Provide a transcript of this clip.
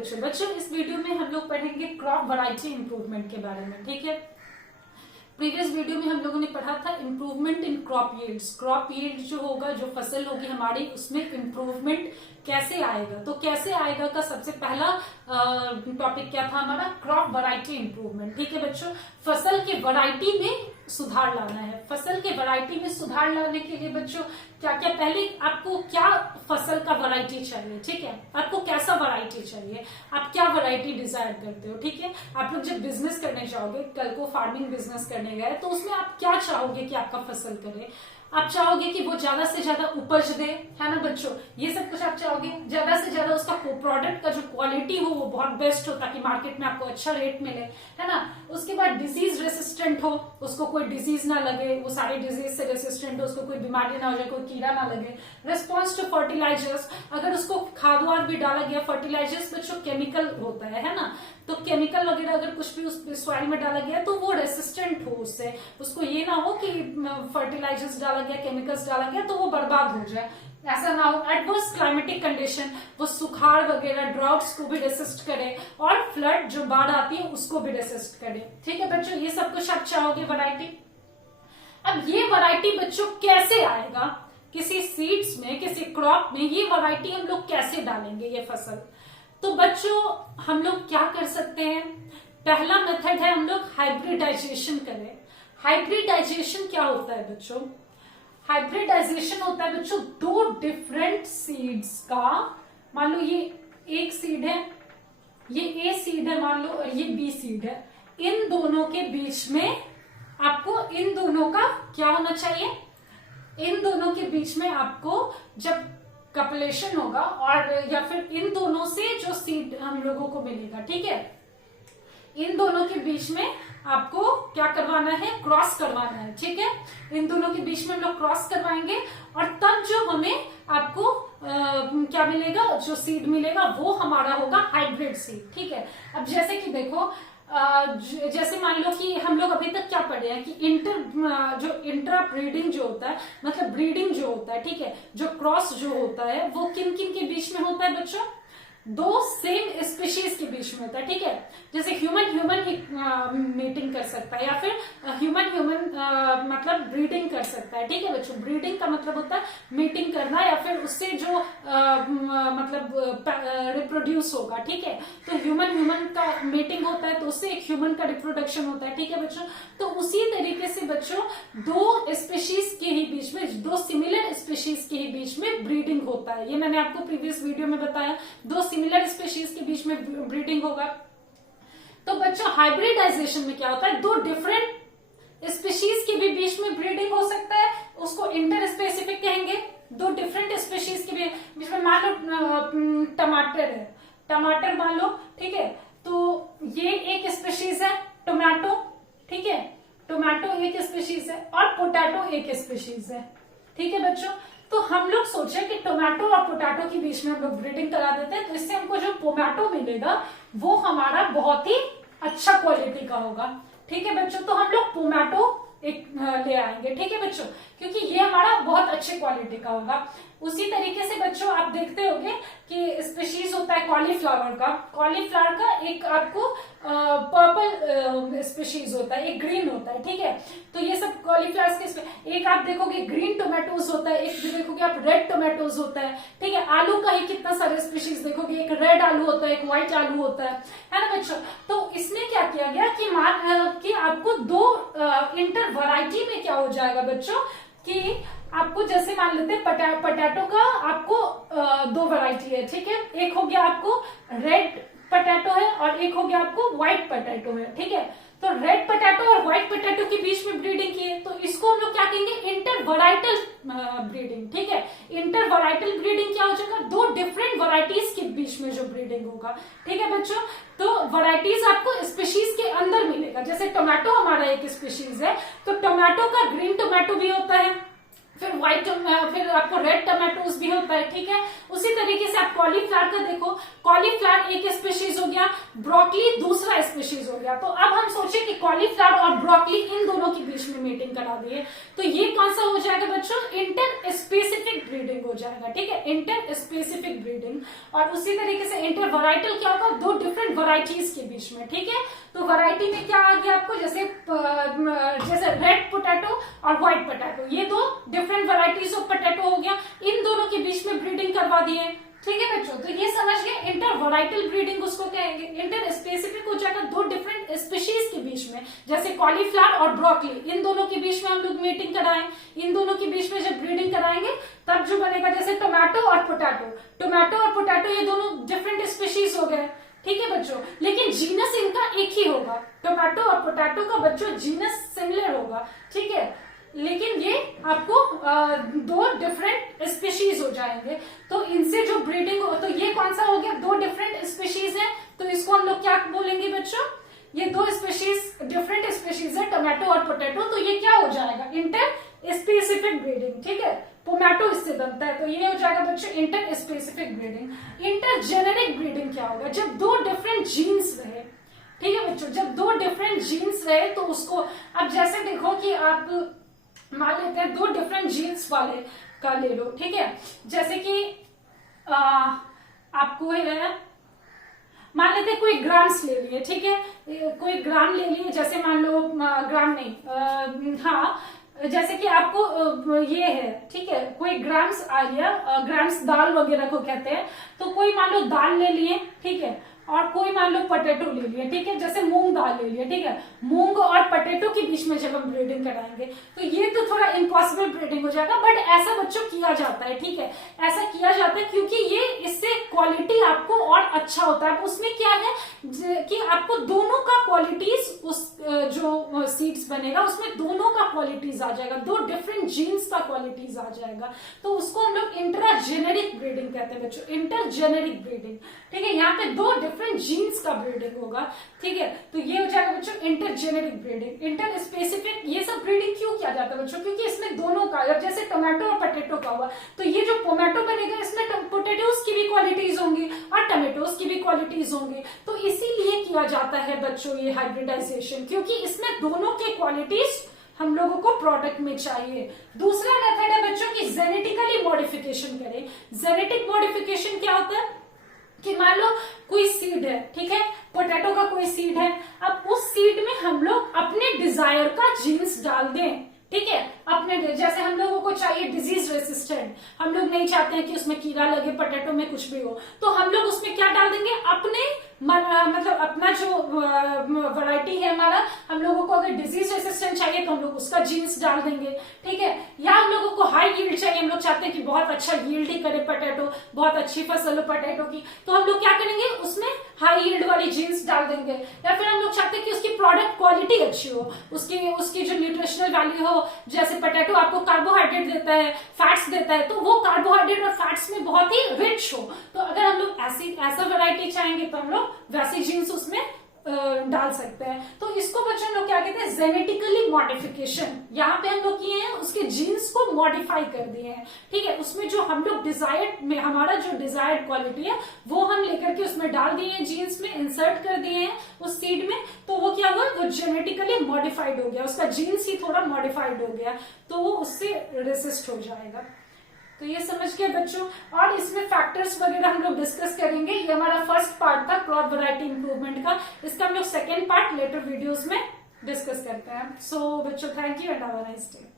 बच्चों बच्चों इस वीडियो में हम लोग पढ़ेंगे क्रॉप वैरायटी इंप्रूवमेंट के बारे में। ठीक है, प्रीवियस वीडियो में हम लोगों ने पढ़ा था improvement in crop yields. Crop yield जो होगा, जो फसल होगी हमारी, उसमें इंप्रूवमेंट कैसे आएगा। तो कैसे आएगा का सबसे पहला टॉपिक क्या था हमारा, क्रॉप वैरायटी इंप्रूवमेंट। ठीक है बच्चों, फसल के वैरायटी में सुधार लाना है। फसल के वैरायटी में सुधार लाने के लिए बच्चों क्या क्या, पहले आपको क्या फसल का वैरायटी चाहिए। ठीक है, आपको कैसा वैरायटी चाहिए, आप क्या वैरायटी डिजायर करते हो। ठीक है, आप लोग जब बिजनेस करने जाओगे, कल को फार्मिंग बिजनेस करने गए, तो उसमें आप क्या चाहोगे कि आपका फसल करे। आप चाहोगे कि वो ज्यादा से ज्यादा उपज दे, है ना बच्चों, ये सब कुछ आप चाहोगे। ज्यादा से ज्यादा उसका प्रोडक्ट का जो क्वालिटी हो वो बहुत बेस्ट हो, ताकि मार्केट में आपको अच्छा रेट मिले, है ना। उसके बाद डिजीज रेसिस्टेंट हो, उसको कोई डिजीज ना लगे, वो सारे डिजीज से रेसिस्टेंट हो, उसको कोई बीमारी ना हो जाए, कोई कीड़ा ना लगे। रिस्पॉन्स टू फर्टिलाइजर्स, अगर उसको खाद वाद भी डाला गया, फर्टिलाइजर्स बच्चों केमिकल होता है ना, तो केमिकल वगैरह अगर कुछ भी उस सॉइल में डाला गया तो वो रेसिस्टेंट हो उससे, उसको ये ना हो कि फर्टिलाइजर्स डाला गया, केमिकल्स डाला गया तो वो बर्बाद हो जाए, ऐसा ना हो। एडवर्स क्लाइमेटिक कंडीशन, वो सुखाड़ वगैरह, ड्राउट्स को भी रेसिस्ट करे, और फ्लड जो बाढ़ आती है उसको भी रेसिस्ट करे। ठीक है बच्चों, ये सब कुछ आप चाहोगे वैरायटी। अब ये वैरायटी बच्चों कैसे आएगा, किसी सीड्स में, किसी क्रॉप में ये वैरायटी हम लोग कैसे डालेंगे ये फसल। तो बच्चों हम लोग क्या कर सकते हैं, पहला मेथड है हम लोग हाइब्रिडाइजेशन करें। हाइब्रिडाइजेशन क्या होता है बच्चों, हाइब्रिडाइजेशन होता है बच्चों दो डिफरेंट सीड्स का, मान लो ये एक सीड है, ये ए सीड है मान लो, और ये बी सीड है। इन दोनों के बीच में आपको, इन दोनों का क्या होना चाहिए, इन दोनों के बीच में आपको जब कपलेशन होगा, और या फिर इन दोनों से जो सीड हम लोगों को मिलेगा, ठीक है, इन दोनों के बीच में आपको क्या करवाना है, क्रॉस करवाना है। ठीक है, इन दोनों के बीच में हम लोग क्रॉस करवाएंगे, और तब जो हमें आपको क्या मिलेगा, जो सीड मिलेगा वो हमारा होगा हाइब्रिड सीड। ठीक है, अब जैसे कि देखो, जैसे मान लो कि हम लोग अभी तक क्या पढ़े हैं कि इंट्रा ब्रीडिंग जो होता है, मतलब ब्रीडिंग जो होता है, ठीक है, जो क्रॉस जो होता है वो किन किन के बीच में होता है बच्चों, दो सेम स्पीशीज के बीच में होता है। ठीक है, जैसे ह्यूमन ह्यूमन ही मीटिंग कर सकता है, या फिर ह्यूमन ह्यूमन मतलब ब्रीडिंग कर सकता है। ठीक है बच्चों, ब्रीडिंग का मतलब होता है मीटिंग करना, या फिर उससे जो मतलब रिप्रोड्यूस होगा। ठीक है, तो ह्यूमन ह्यूमन का मीटिंग होता है, तो उससे एक ह्यूमन का रिप्रोडक्शन होता है। ठीक है बच्चों, तो उसी तरीके से बच्चों दो स्पीशीज के ही बीच में, दो सिमिलर स्पीशीज के ही बीच में ब्रीडिंग होता है। ये मैंने आपको प्रीवियस वीडियो में बताया, दो सिमिलर स्पीशीज के बीच में ब्रीडिंग होगा। तो बच्चों हाइब्रिडाइजेशन में क्या होता है, दो डिफरेंट स्पीशीज के भी बीच में ब्रीडिंग हो सकता है, उसको इंटर स्पेसिफिक कहेंगे। दो डिफरेंट स्पीशीज के बीच में, मान लो टमाटर है, टमाटर मान लो, ठीक है, तो ये एक स्पीशीज है टोमेटो। ठीक है, टोमेटो एक स्पीशीज है, और पोटैटो एक स्पीशीज है। ठीक है बच्चों, तो हम लोग सोचे कि टोमेटो और पोटैटो के बीच में हम लोग ब्रीडिंग करा देते हैं, तो इससे हमको जो पोटैटो मिलेगा वो हमारा बहुत ही अच्छा क्वालिटी का होगा। ठीक है बच्चों, तो हम लोग पोटैटो एक ले आएंगे। ठीक है बच्चों, क्योंकि ये हमारा बहुत अच्छे क्वालिटी का होगा। उसी तरीके से बच्चों आप देखते होंगे कि स्पीशीज होता है कॉलीफ्लावर का, कॉलीफ्लावर का एक आपको पर्पल स्पीशीज होता है, एक ग्रीन होता है। ठीक है, तो ये सब कॉलीफ्लावर्स के, एक आप देखोगे ग्रीन टोमेटोज होता है, एक देखोगे आप रेड टोमेटोज होता है। ठीक है, आलू का ही कितना सारे स्पीशीज देखोगे, एक रेड आलू होता है, एक व्हाइट आलू होता है ना बच्चों। तो इसमें क्या किया गया कि आपको दो इंटर वैरायटी में क्या हो जाएगा बच्चों, कि आपको जैसे मान लेते हैं पोटैटो का आपको दो वैरायटी है। ठीक है, एक हो गया आपको रेड पोटैटो है, और एक हो गया आपको व्हाइट पोटैटो है। ठीक है, तो रेड पोटैटो और व्हाइट पोटैटो के बीच में ब्रीडिंग की है, तो इसको हम लोग क्या कहेंगे, इंटर वैराइटल ब्रीडिंग। ठीक है, इंटर वैराइटल ब्रीडिंग क्या हो जाएगा, दो डिफरेंट वैरायटीज के बीच में जो ब्रीडिंग होगा। ठीक है बच्चों, तो वैरायटीज आपको स्पीशीज के अंदर मिलेगा। जैसे टोमेटो हमारा एक स्पीशीज है, तो टोमेटो का ग्रीन टोमेटो भी होता है, फिर व्हाइट, फिर आपको रेड टोमेटोज भी होता है। ठीक है, उसी तरीके से आप कॉलीफ्लावर का देखो, कॉलीफ्लावर एक स्पीशीज हो गया, ब्रोकली दूसरा स्पीशीज हो गया। तो अब हम सोचे कि कॉलीफ्लावर और ब्रोकली इन दोनों के बीच में मीटिंग करा दिए, तो ये कौन सा हो जाएगा बच्चों, इंटर स्पेसिफिक ब्रीडिंग हो जाएगा। ठीक है, इंटर स्पेसिफिक ब्रीडिंग। और उसी तरीके से इंटर वैराइटल क्या होगा, दो डिफरेंट वैरायटीज के बीच में। ठीक है, तो वैरायटी में क्या आ गया आपको, जैसे रेड पोटैटो और व्हाइट पोटैटो, ये दो डिफरेंट वैरायटीज ऑफ पोटैटो हो गया, इन दोनों के बीच में ब्रीडिंग करवा दिए। ठीक है बच्चों, तो ये समझ गए इंटर वैराइटल ब्रीडिंग उसको कहेंगे। इंटर स्पेसिफिक हो जाएगा दो डिफरेंट स्पीशीज के बीच में, जैसे कॉलीफ्लावर और ब्रोकली, इन दोनों के बीच में हम लोग मीटिंग कराएं, इन दोनों के बीच में जब ब्रीडिंग कराएंगे तब जो बनेगा, जैसे टोमेटो और पोटैटो, टोमेटो और पोटैटो ये दोनों डिफरेंट स्पीशीज हो गए। ठीक है बच्चों, लेकिन जीनस इनका एक ही होगा, टोमेटो और पोटैटो का बच्चों जीनस सिमिलर होगा। ठीक है, लेकिन ये आपको दो डिफरेंट स्पीशीज हो जाएंगे, तो इनसे जो ब्रीडिंग हो, तो ये कौन सा हो गया, दो डिफरेंट स्पीशीज है, तो इसको हम लोग क्या बोलेंगे बच्चों, ये दो स्पीशीज डिफरेंट स्पीशीज है, टोमेटो और पोटैटो, तो ये क्या हो जाएगा, इंटर स्पेसिफिक ब्रीडिंग। ठीक है, टोमेटो इससे बनता है, तो ये हो जाएगा बच्चों inter specific breeding. Inter generic breeding क्या होगा, जब दो डिफरेंट जीन्स रहे। ठीक है बच्चों, जब दो डिफरेंट जीन्स रहे तो उसको, अब जैसे देखो कि आप मान लेते हैं दो डिफरेंट जीन्स वाले का ले लो। ठीक है, जैसे कि आपको है, मान लेते कोई ग्राम्स ले लिए। ठीक है, कोई ग्राम ले लिए, जैसे मान लो ग्राम नहीं, हाँ जैसे कि आपको ये है, ठीक है, कोई ग्राम्स आ गया, ग्राम्स दाल वगैरह को कहते हैं, तो कोई मान लो दाल ले लिए। ठीक है, और कोई मान लो पोटैटो ले लिए। ठीक है, जैसे मूंग दाल ले लिए। ठीक है, मूंग और पोटैटो के बीच में जब हम ब्रीडिंग कराएंगे तो ये तो थोड़ा इम्पॉसिबल ब्रीडिंग हो जाएगा, बट ऐसा बच्चों किया जाता है। ठीक है, ऐसा किया जाता है क्योंकि ये इससे क्वालिटी आपको और अच्छा होता है। उसमें क्या है कि आपको दोनों का क्वालिटीज, उस जो सीड्स बनेगा उसमें दोनों का क्वालिटीज आ जाएगा, दो डिफरेंट जीन्स का क्वालिटीज आ जाएगा, तो उसको हम लोग इंट्राजेनेरिक ब्रीडिंग कहते हैं बच्चों, इंटरजेनेरिक ब्रीडिंग। ठीक है, यहाँ पे दो डिफरेंट जीन्स का ब्रीडिंग होगा। ठीक है, तो ये हो जाएगा बच्चों इंटरजेनेरिक ब्रीडिंग। इंटर स्पेसिफिक ये सब ब्रीडिंग क्यों किया जाता है बच्चों, क्योंकि इसमें दोनों का, जैसे टोमेटो और पोटैटो का हुआ, तो ये जो टोमेटो बनेगा इसमें पोटैटोज की भी क्वालिटीज होंगी और टोमेटोज की भी क्वालिटीज होंगी, तो इसीलिए किया जाता है बच्चों ये हाइब्रिडाइजेशन, क्योंकि इसमें दोनों के क्वालिटीज हम लोगों को प्रोडक्ट में चाहिए। दूसरा मेथड है बच्चों की जेनेटिकली मॉडिफिकेशन करें। जेनेटिक मॉडिफिकेशन क्या होता है कि मान लो कोई सीड है, ठीक है, पोटैटो का कोई सीड है, अब उस सीड में हम लोग अपने डिजायर का जीन्स डाल दें। ठीक है, अपने, जैसे हम लोगों को चाहिए डिजीज रेसिस्टेंट, हम लोग नहीं चाहते हैं कि उसमें कीड़ा लगे, पोटैटो में कुछ भी हो, तो हम लोग उसमें क्या डाल देंगे, अपने मतलब अपना जो वैरायटी है हमारा, हम लोगों को अगर डिजीज रेसिस्टेंट चाहिए तो हम लोग उसका जीन्स डाल देंगे। ठीक है, या हम लोगों को हाई यील्ड चाहिए, हम लोग चाहते हैं कि बहुत अच्छा यील्ड ही करे पोटैटो, बहुत अच्छी फसल हो पोटैटो की, तो हम लोग क्या करेंगे, उसमें हाई यील्ड वाली जीन्स डाल देंगे। या फिर हम लोग चाहते हैं कि उसकी प्रोडक्ट क्वालिटी अच्छी हो, उसकी जो न्यूट्रिशनल वैल्यू हो, जैसे पोटैटो आपको कार्बोहाइड्रेट देता है, फैट्स देता है, तो वो कार्बोहाइड्रेट और फैट्स में बहुत ही रिच हो, तो अगर हम लोग ऐसा वैरायटी चाहेंगे तो हम लोग वैसी जीन्स उसमें डाल सकते हैं। तो इसको बच्चों लोग क्या कहते हैं, जेनेटिकली मॉडिफिकेशन। यहाँ पे हम लोग किए हैं, उसके जीन्स को मॉडिफाई कर दिए हैं। ठीक है, उसमें जो हम लोग डिजायर्ड में, हमारा जो डिजायर्ड क्वालिटी है वो हम लेकर के उसमें डाल दिए हैं, जीन्स में इंसर्ट कर दिए हैं उस सीड में, तो वो क्या हुआ, वो जेनेटिकली मॉडिफाइड हो गया, उसका जीन्स ही थोड़ा मॉडिफाइड हो गया, तो वो उससे रेसिस्ट हो जाएगा। तो ये समझ गए बच्चों, और इसमें फैक्टर्स वगैरह हम लोग डिस्कस करेंगे। ये हमारा फर्स्ट पार्ट था क्रॉप वैरायटी इंप्रूवमेंट का, इसका हम लोग सेकेंड पार्ट लेटर वीडियोस में डिस्कस करते हैं। सो बच्चों, thank you and have a nice day.